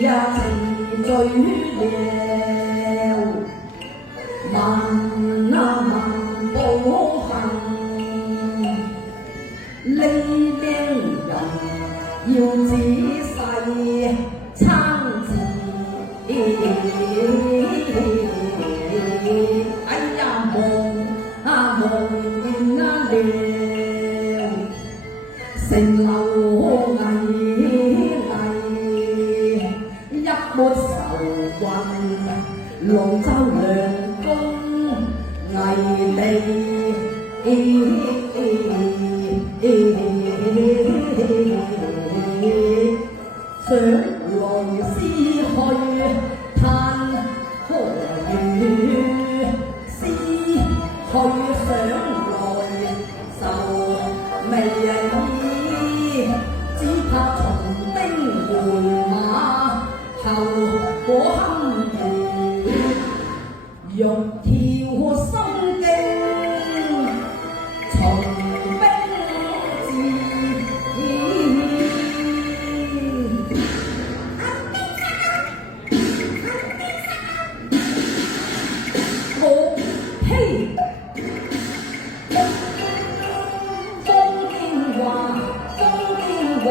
呀情醉了，問啊問寶行，呢邊人要仔細參字。哎呀夢啊夢見啊了，城樓危危，一抹愁雲，龍舟良工危地，想來思去嘆何如，思去想來愁未已，只怕從兵回馬後果堪虞，欲跳心經從兵至。我呸！風經話，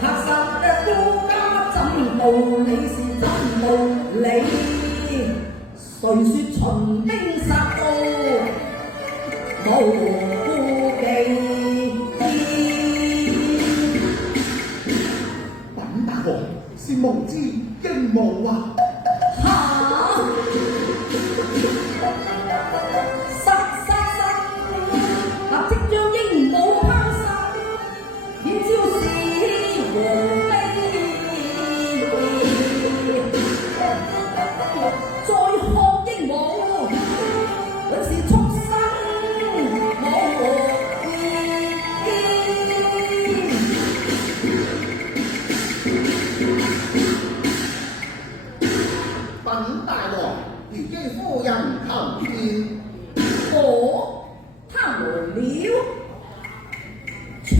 嚇殺嘅孤家怎道理是怎道理？誰說秦兵殺到無顧忌？稟大王，是無知驚無啊！稟大王，如經夫人求見。他來了，傳。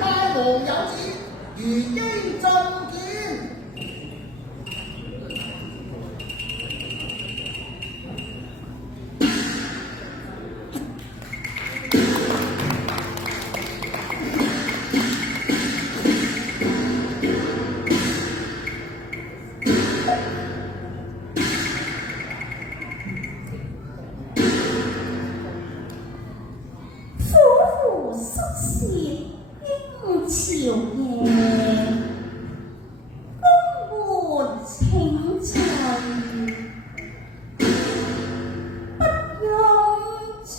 大王有旨，如經進見。朝夜公沒請隨，不用知。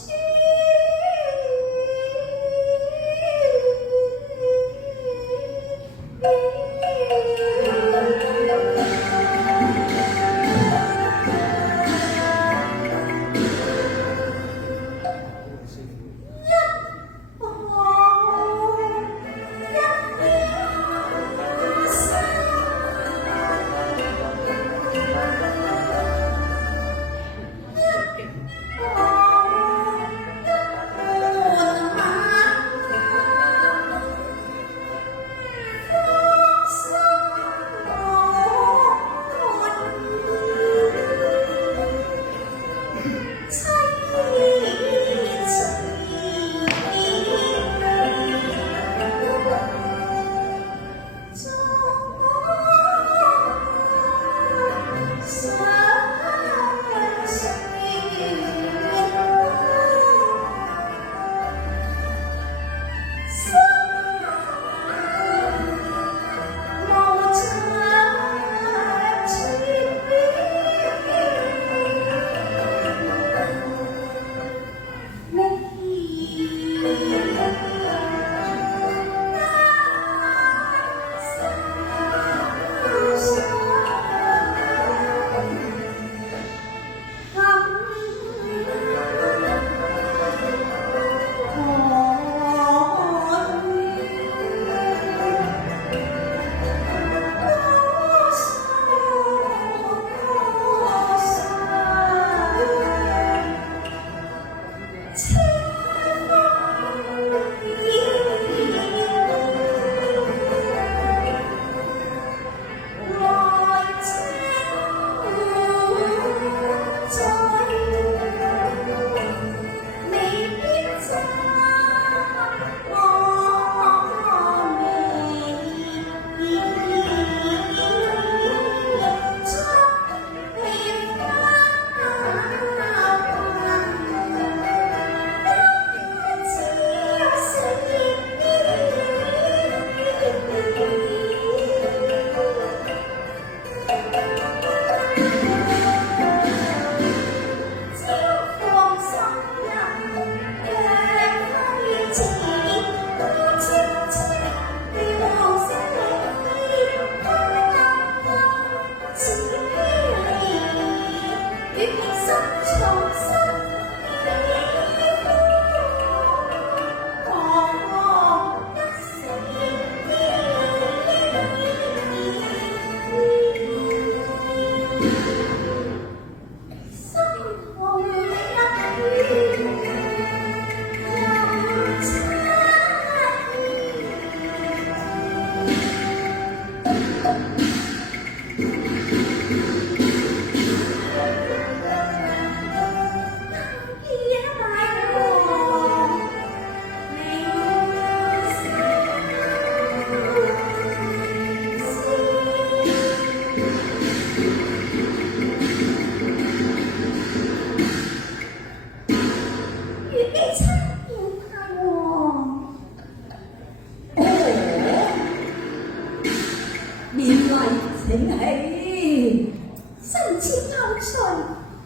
請起，身似頭錘，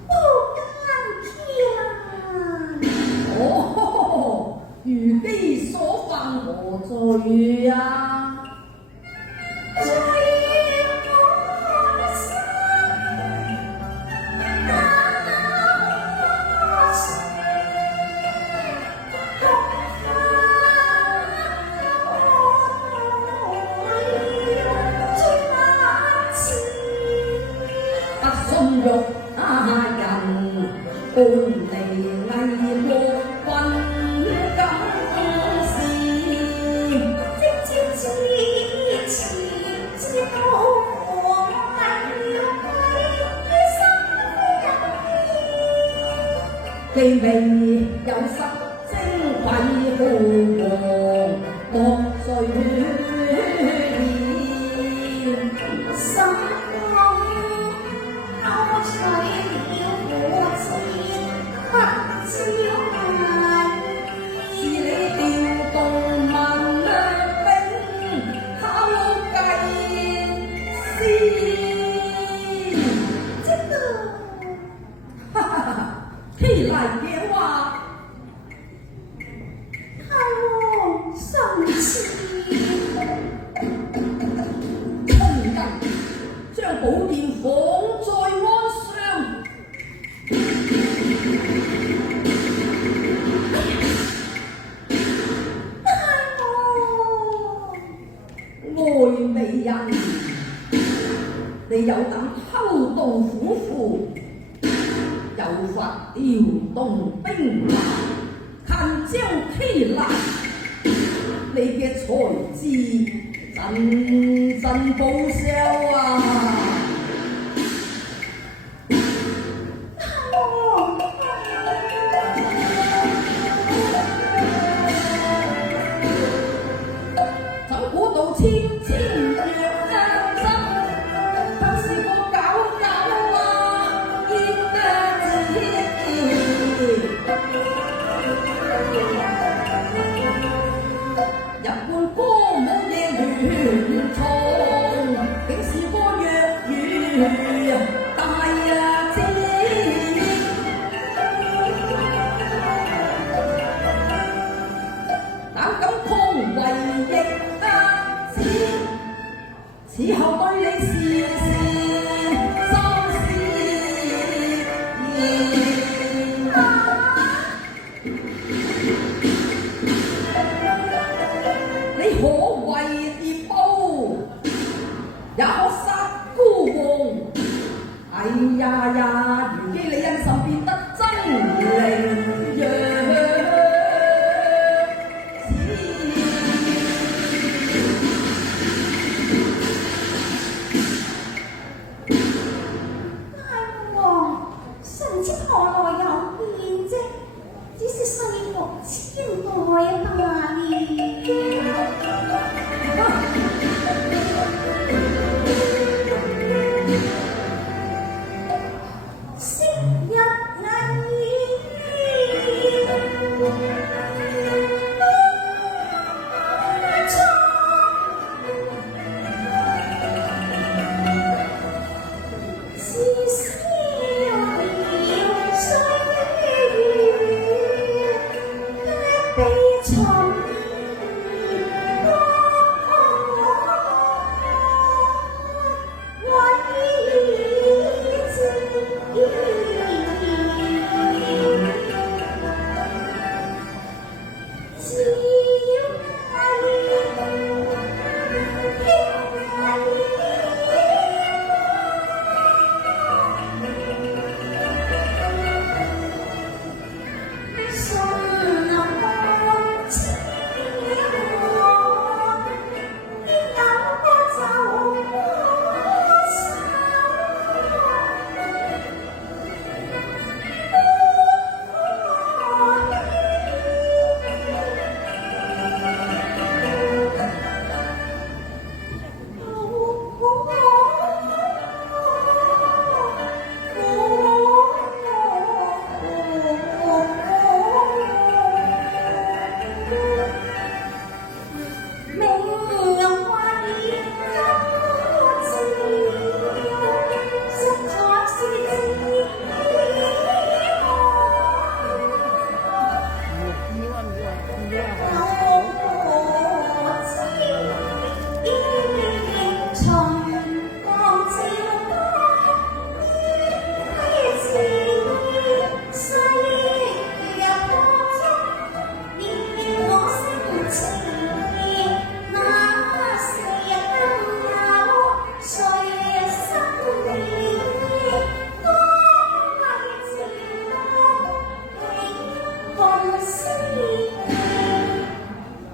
無間天。哦，如姬所犯何罪啊？罪我心，我心痛不信辱人，半離偽莫君敢事。既未有失精貴父王，莫罪是你調動文略兵，考計先。哈哈哈！屁來嘅話，空人將寶劍放在鞍上。愛美人，你有膽偷盜府庫，有法調動兵馬，近將欺難，你嘅才智陣陣報銷啊！怎估到千若間心，不是個搞搞啊！見得日半歌舞夜亂藏，竟是個弱語大智。膽敢抗為逆子，此後對你是心思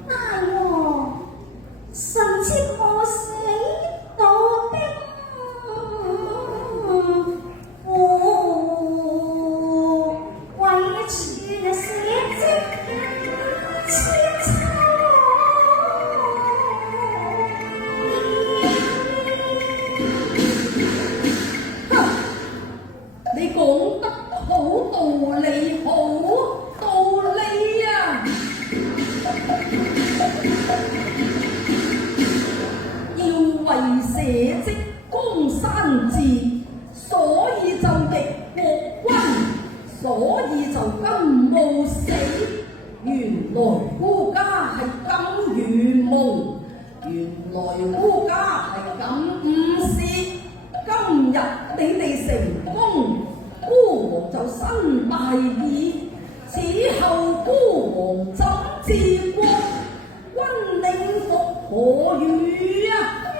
大王，臣妾何死到兵府，为全社稷切你講得好道理，好道理啊！要為社稷江山治，所以就逆國君，所以就金冒死。原來孤家係咁愚蒙，原來孤家係咁誤事。今日你哋成功，孤王就身敗矣。此後孤王怎治國？君領服何如啊？非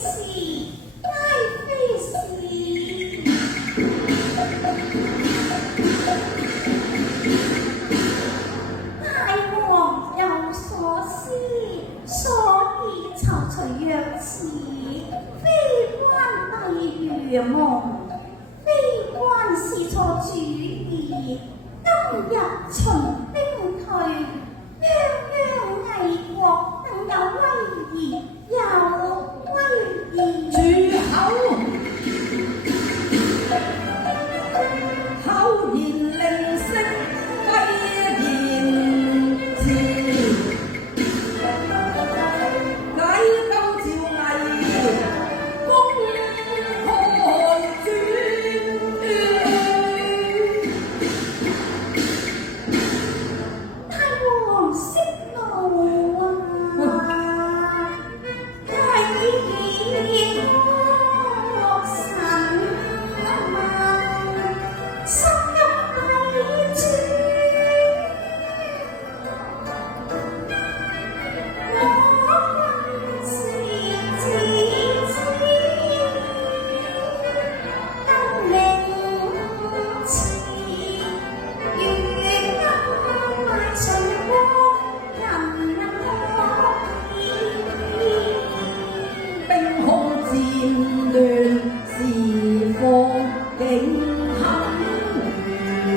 是，皆非是。大王有所思，所以躊躇若遲。非關帝愚蒙，非關是錯主意。今日秦兵退，泱泱魏國更有威儀，有威儀。住口！口言令色，威言辭，解救趙魏，公開主。大王息怒啊！係國神心急禮主，我是自知，更明詞，如今秦國人人可以。兵空戰亂，是況竟堪虞。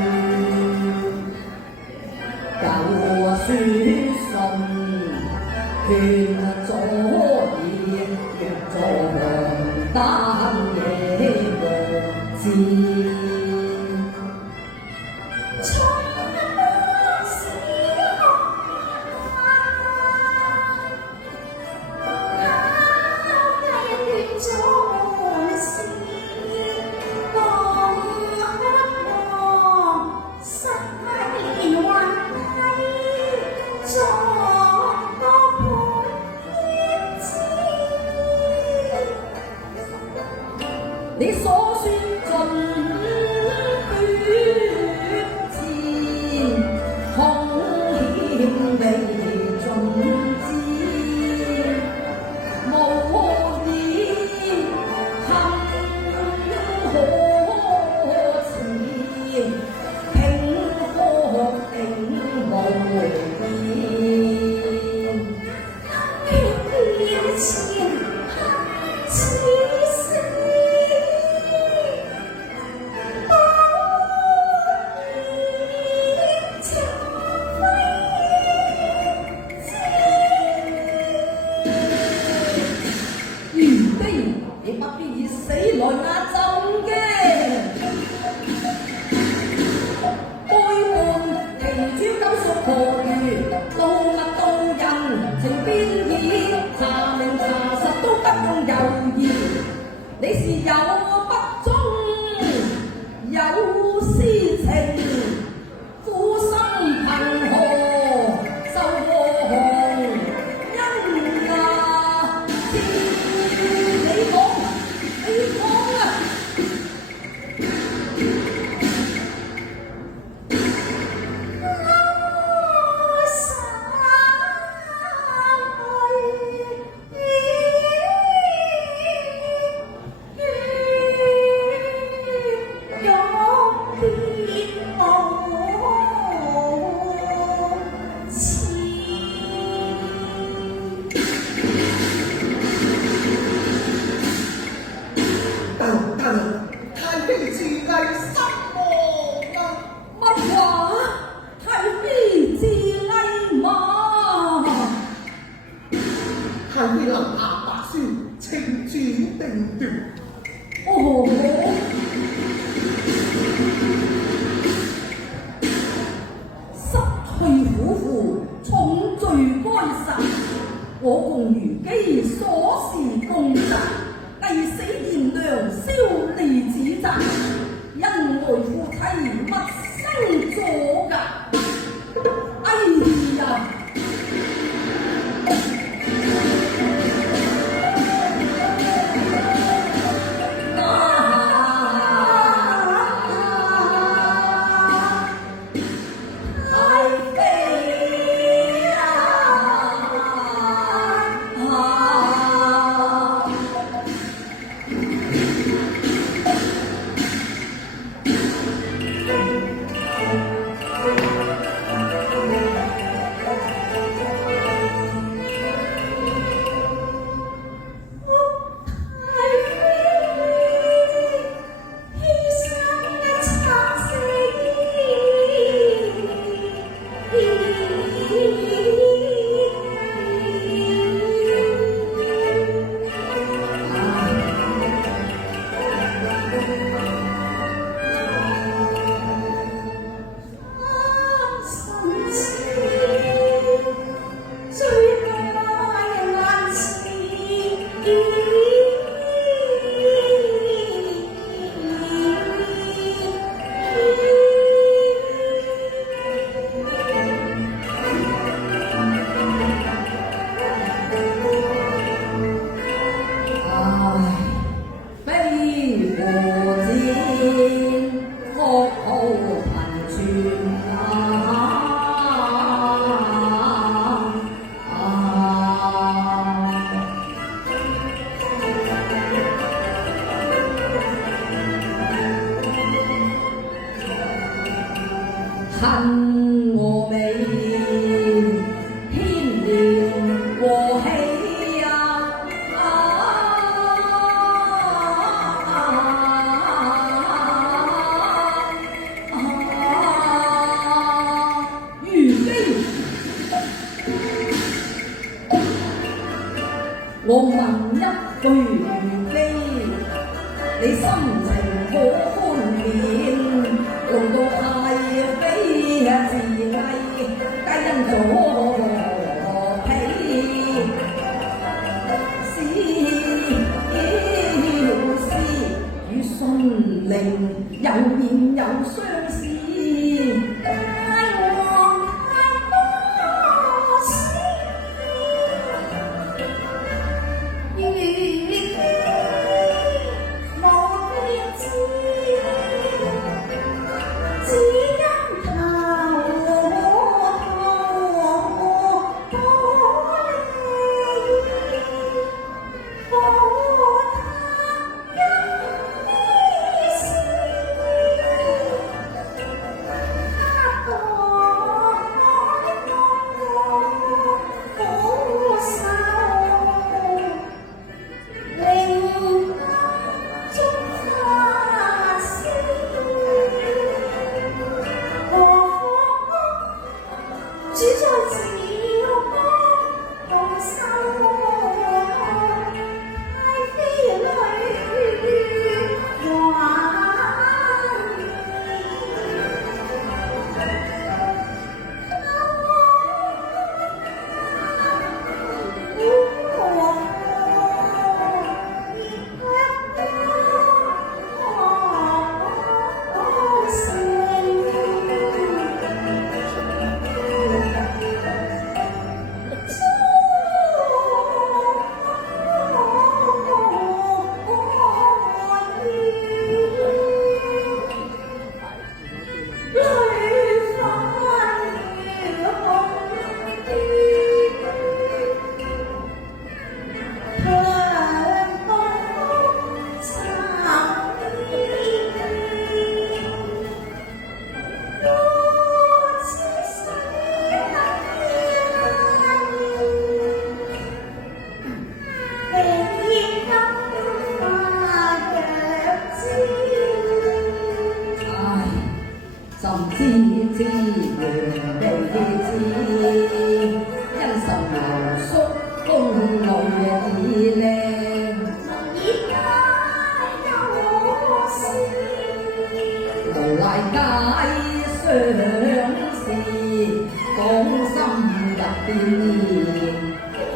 有書信勸左耳，若坐黃丹野無知。從不是我拋低亂做事，講不過實係還係作個判子。你所說盡血戰，兇險未盡知，無以堪可辭，拼搏定無言。面前黑似死，保你情非愚卑，你不必以死來壓朕嘅。背叛其主敢屬何如？盜物盜人情變矣，查明查實都不用猶豫。你是有不忠，有私情，苦心憑何受禍因啊？你講啊！我夫婦重罪該殺，我共如姬所事共責，偽死賢良消離指責，因愛夫妻勿生阻隔。哎呀！恨我美，牽連和氣如飛，我問一句如飛，你心情可寬免？弄到太妃自縊，皆因左婢，使與信陵有面有相思。如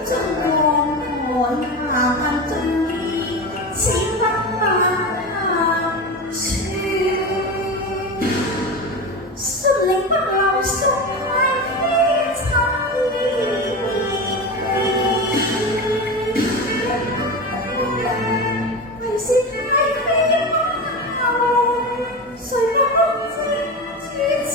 將光寒難盡意，此不萬全。順利不留送太妃參與，為是太妃不後，誰不公正主持？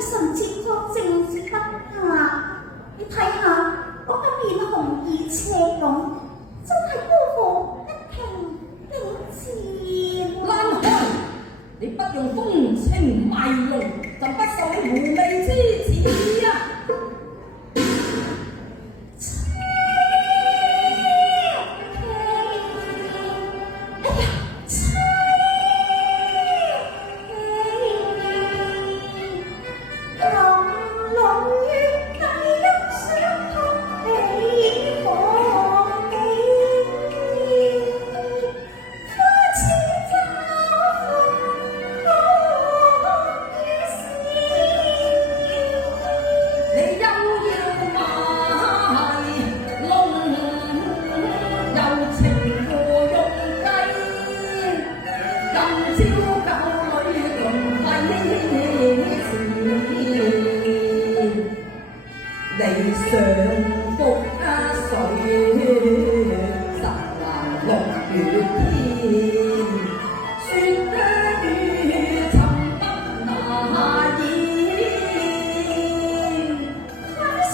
神情確正直不下，你睇下我嘅面紅而赤勇，真係高過一平頂尖。冷汗，你不用風情賣弄，就不受狐媚之恥啊！你上福水，實還6月天，雪雨沉不那煙。萬歲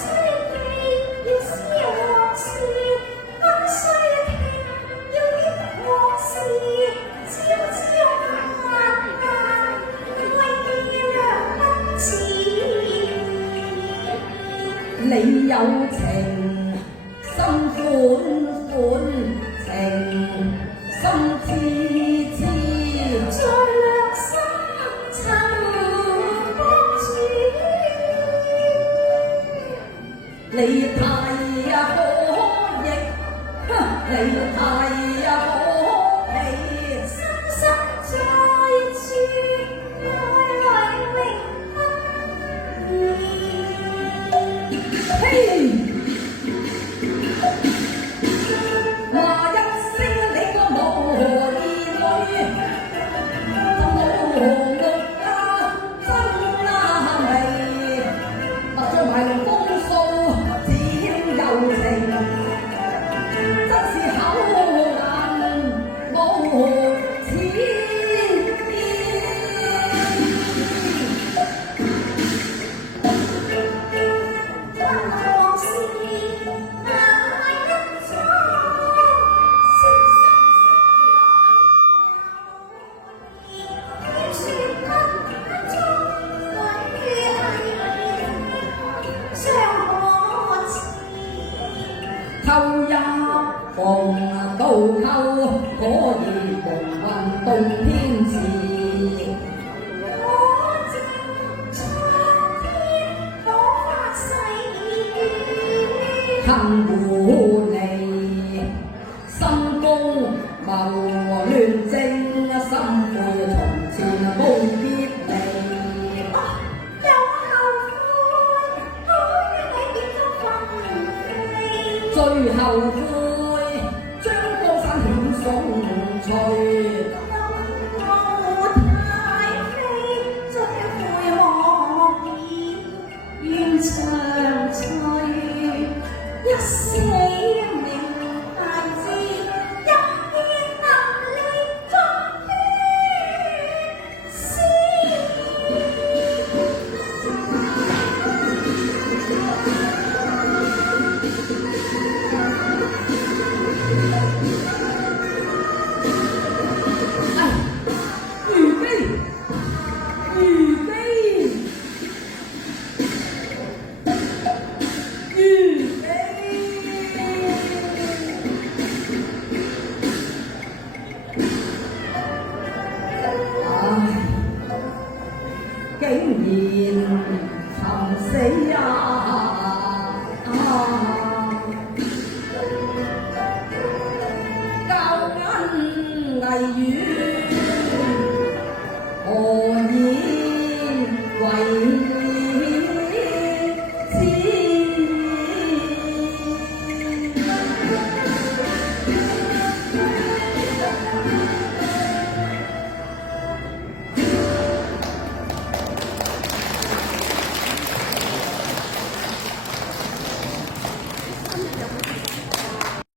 記要思往事，萬歲聽要憶往事，朝朝晚晚為讓不遲。你有情，心款款情，心痴痴，在良心曾放住。你太可逆，你太可喜，深深在處，內為榮幸。嘿！話一聲你個無兒女，就無目啊真啊美，勿再賣弄風數，只興柔情，真是口硬無恥。秋也逢渡口，可以蒙混洞天時。我正蒼天可發誓，恨護你，心公謀亂政，心悔從前無別離。又後悔，好與你變咗分飛。最後悔，將江山險送隨。我太妃，追悔莫言，願長隨一生。